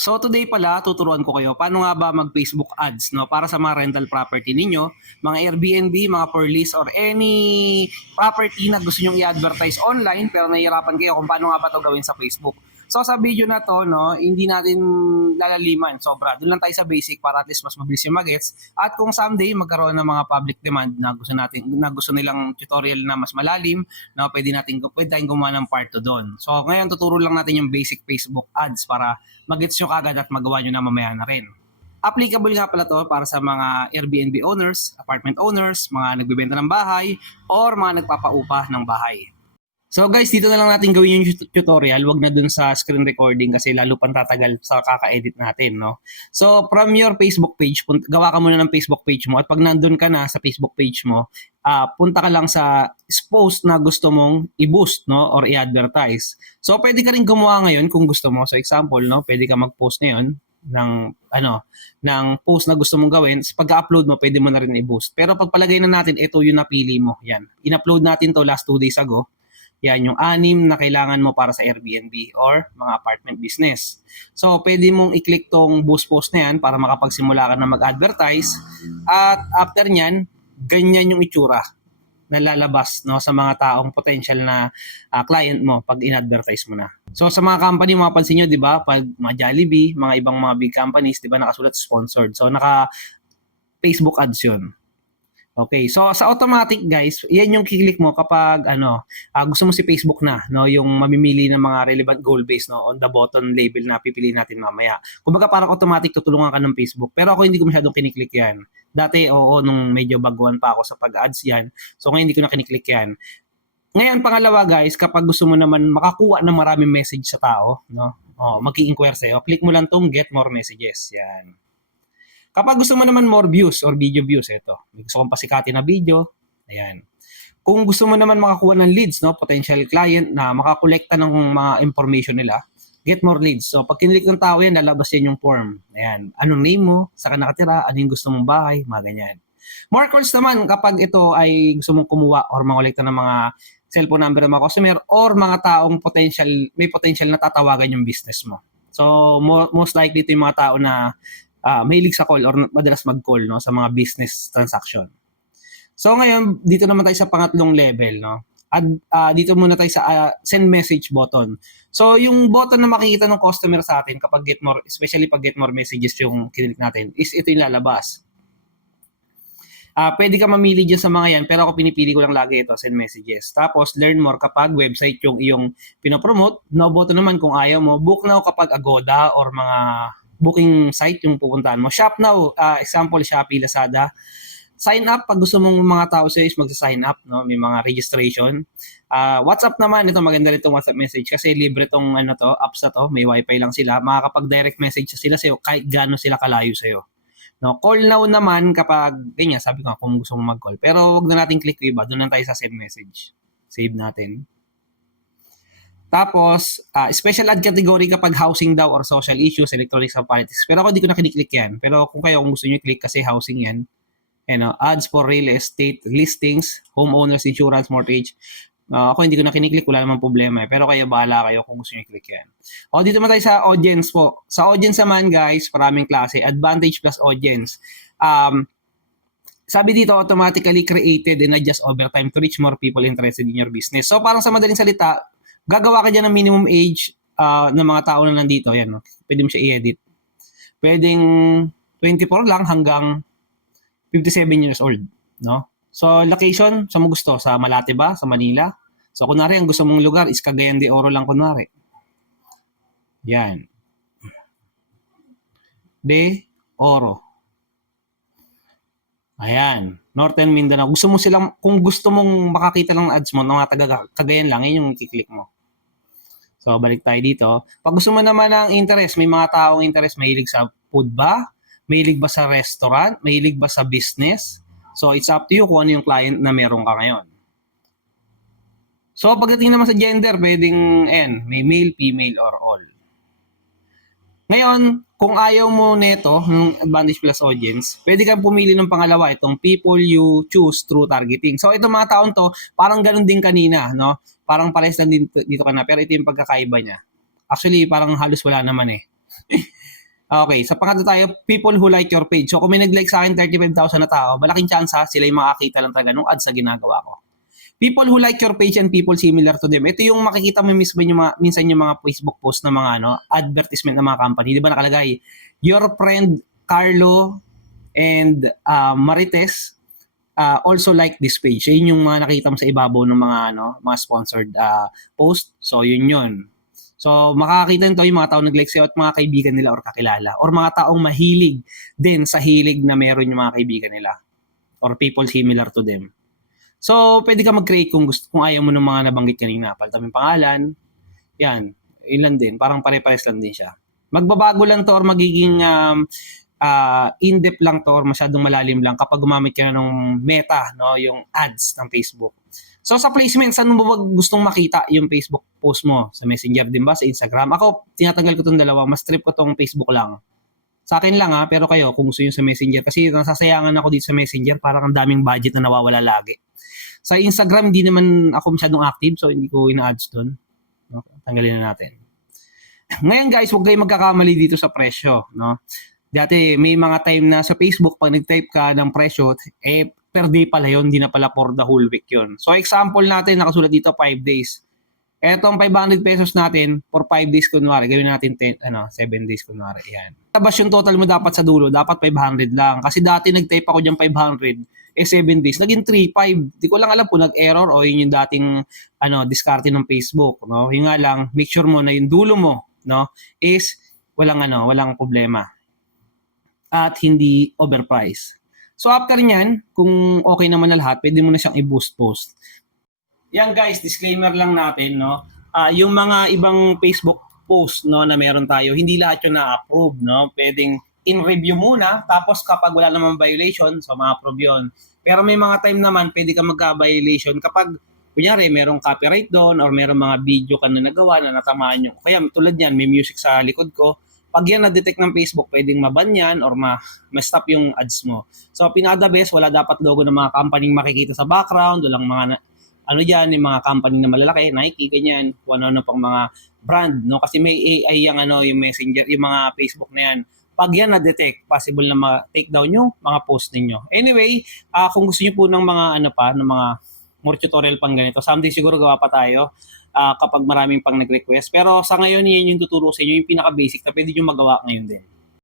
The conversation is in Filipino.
So today pala tuturuan ko kayo paano nga ba mag-Facebook ads no para sa mga rental property ninyo, mga Airbnb, mga for lease or any property na gusto niyo i-advertise online pero nahihirapan kayo kung paano nga ba 'to gawin sa Facebook. So sa video na to no, hindi natin lalaliman sobra. Doon lang tayo sa basic para at least mas mabilis yung magets at kung someday magkaroon ng mga public demand na gusto natin na gusto nilang tutorial na mas malalim, no, pwede natin pwede tayong gumawa ng part 2 doon. So ngayon tuturo lang natin yung basic Facebook ads para magets nyo kagad at magawa nyo na mamaya na rin. Applicable nga pala to para sa mga Airbnb owners, apartment owners, mga nagbebenta ng bahay, or mga nagpapaupa ng bahay. So guys, dito na lang natin gawin yung tut- tutorial, wag na dun sa screen recording kasi lalo pang tatagal sa kaka-edit natin, no? So from your Facebook page, gawa ka muna ng Facebook page mo at pag nandun ka na sa Facebook page mo, ah, punta ka lang sa post na gusto mong i-boost, no? Or i-advertise. So pwede ka rin gumawa ngayon kung gusto mo. So example, no? Pwede ka mag-post ngayon ng ano ng post na gusto mong gawin, pag-upload mo, pwede mo na rin i-boost. Pero pagpalagay na natin, ito yung napili mo. Yan. In-upload natin to last two days ago. Yan, yung anim na kailangan mo para sa Airbnb or mga apartment business. So, pwede mong i-click tong boost post na yan para makapagsimula ka na mag-advertise. At after nyan, ganyan yung itsura na lalabas no, sa mga taong potential na ah, client mo pag in-advertise mo na. So sa mga company, mapapansin nyo, di ba, pag mga Jollibee, mga ibang mga big companies, di ba, nakasulat sponsored. So naka Facebook ads yun. Okay, so sa automatic guys, yan yung kiklik mo kapag ano, ah, gusto mo si Facebook na, no, yung mamimili ng mga relevant goal based no on the button label na pipiliin natin mamaya. Kumbaga parang automatic tutulungan ka ng Facebook. Pero ako hindi ko masyadong kiniklik yan. Dati oo nung medyo baguhan pa ako sa pag-ads yan. So ngayon hindi ko na kiniklik yan. Ngayon pangalawa guys, kapag gusto mo naman makakuha ng maraming message sa tao, no? Oh, mag-i-inquire sa'yo, click mo lang tong get more messages. Yan. Kapag gusto mo naman more views or video views, ito. Gusto kong pasikatin na video, ayan. Kung gusto mo naman makakuha ng leads, no, potential client na makakolekta ng mga information nila, get more leads. So, pag kinilik ng tao yan, lalabas yan yung form. Ayan. Anong name mo? Saan ka nakatira? Ano yung gusto mong bahay? Mga ganyan. More calls naman kapag ito ay gusto mong kumuha or makolekta ng mga cellphone number ng mga customer or mga taong potential, may potential na tatawagan yung business mo. So, mo, most likely ito yung mga tao na ah mahilig sa call or madalas mag-call no sa mga business transaction. So ngayon, dito naman tayo sa pangatlong level no. At ah, dito muna tayo sa ah, send message button. So yung button na makikita ng customer sa atin kapag get more, especially pag get more messages yung kinilik natin, is ito yung lalabas. Ah, pwede ka mamili dyan sa mga yan, pero ako pinipili ko lang lagi ito, send messages. Tapos, learn more kapag website yung iyong pinopromote. No button naman kung ayaw mo. Book now kapag Agoda or mga booking site yung pupuntahan mo. Shop now, ah, example, Shopee, Lazada. Sign up pag gusto mong mga tao sa is magsa-sign up, no? May mga registration. Ah, WhatsApp naman, ito maganda rin itong WhatsApp message kasi libre tong ano to, apps na to, may wifi lang sila. Makakapag-direct message sila sa'yo kahit gaano sila kalayo sa'yo. No, call now naman kapag, ganyan, sabi ko kung gusto mong mag-call. Pero wag na natin click yung iba, doon lang tayo sa send message. Save natin. Tapos, ah, special ad category kapag housing daw or social issues, electronics and politics. Pero ako hindi ko na kiniklik yan. Pero kung kayo, kung gusto nyo i-click kasi housing yan, ano, ads for real estate, listings, homeowners insurance, mortgage. Ah, ako hindi ko na kiniklik, wala namang problema. eh. Pero kayo, bahala kayo kung gusto nyo i-click yan. O, dito naman tayo sa audience po. Sa audience naman, guys, maraming klase. Advantage plus audience. Um, sabi dito, automatically created and adjust over time to reach more people interested in your business. So, parang sa madaling salita, gagawa ka dyan ng minimum age ah, ng mga tao na nandito. Yan, no? pwede mo siya i-edit. Pwedeng 24 lang hanggang 57 years old. No? So, location, sa mo gusto? Sa Malate ba? Sa Manila? So, kunwari, ang gusto mong lugar is Cagayan de Oro lang kunwari. Yan. De Oro. Ayan. Northern Mindanao. Gusto mo silang, kung gusto mong makakita lang ng ads mo, ng mga taga Cagayan lang, yun yung kiklik mo. So, balik tayo dito. Pag gusto mo naman ng interest, may mga taong interest, mahilig sa food ba? Mahilig ba sa restaurant? Mahilig ba sa business? So, it's up to you kung ano yung client na meron ka ngayon. So, pagdating naman sa gender, pwedeng, ayan, may male, female, or all. Ngayon, kung ayaw mo neto, ng Advantage Plus Audience, pwede kang pumili ng pangalawa, itong people you choose through targeting. So, itong mga taon to, parang ganun din kanina, no? Parang pares lang din dito ka na, pero ito yung pagkakaiba niya. Actually, parang halos wala naman eh. Okay, sa pangatlo tayo, people who like your page. So kung may nag-like sa akin 35,000 na tao, malaking chance ha, sila yung makakita lang talaga ng ads sa ginagawa ko. People who like your page and people similar to them. Ito yung makikita mo mismo yung mga, minsan yung mga Facebook post ng mga ano, advertisement ng mga company. Di ba nakalagay, your friend Carlo and uh, Marites uh, also like this page. Yun yung mga nakita mo sa ibabaw ng mga ano, mga sponsored uh, post. So yun yun. So makakakita nito yung mga tao nag-like sa'yo at mga kaibigan nila or kakilala or mga taong mahilig din sa hilig na meron yung mga kaibigan nila or people similar to them. So, pwede ka mag-create kung gusto kung ayaw mo ng mga nabanggit kanina. Palitan mo yung pangalan. Yan. Ilan din. Parang pare-pares lang din siya. Magbabago lang to or magiging um, uh, in-depth lang to or masyadong malalim lang kapag gumamit ka na ng meta, no, yung ads ng Facebook. So sa placement, saan mo ba gustong makita yung Facebook post mo? Sa Messenger din ba? Sa Instagram? Ako, tinatanggal ko itong dalawa. Mas trip ko tong Facebook lang. Sa akin lang ha, pero kayo, kung gusto nyo sa Messenger. Kasi nasasayangan ako dito sa Messenger, parang ang daming budget na nawawala lagi. Sa Instagram, hindi naman ako masyadong active, so hindi ko ina-ads doon. Okay, tanggalin na natin. Ngayon guys, huwag kayong magkakamali dito sa presyo. No? Dati, may mga time na sa Facebook, pag nag-type ka ng presyo, eh, per day pala yun, hindi na pala for the whole week yun. So example natin, nakasulat dito 5 days. Etong 500 pesos natin for 5 days kunwari, gawin natin 10, ano, 7 days kunwari. Yan. Tapos yung total mo dapat sa dulo, dapat 500 lang. Kasi dati nag-type ako diyan 500, eh 7 days, naging 3, 5. Di ko lang alam kung nag-error o yun yung dating ano, diskarte ng Facebook, no? Yung nga lang, make sure mo na yung dulo mo, no, is walang ano, walang problema. At hindi overpriced. So after nyan, kung okay naman na lahat, pwede mo na siyang i-boost post. Yan guys, disclaimer lang natin, no? Ah, yung mga ibang Facebook post no na meron tayo, hindi lahat yung na-approve, no? Pwedeng in-review muna, tapos kapag wala namang violation, so ma-approve yun. Pero may mga time naman, pwede ka magka-violation kapag kunyari, merong copyright doon or merong mga video ka na nagawa na natamaan yung. Kaya tulad yan, may music sa likod ko. Pag yan na-detect ng Facebook, pwedeng maban yan or ma- ma-stop yung ads mo. So, pinaka best, wala dapat logo ng mga company makikita sa background, walang mga ano yan, yung mga company na malalaki, Nike, ganyan, kung ano-ano pang mga brand, no? Kasi may AI yung ano, yung messenger, yung mga Facebook na yan. Pag yan na-detect, possible na ma-take down yung mga post ninyo. Anyway, ah kung gusto niyo po ng mga ano pa, ng mga more tutorial pang ganito, someday siguro gawa pa tayo ah, kapag maraming pang nag-request. Pero sa ngayon, yan yung tuturo sa inyo, yung pinaka-basic na pwede nyo magawa ngayon din.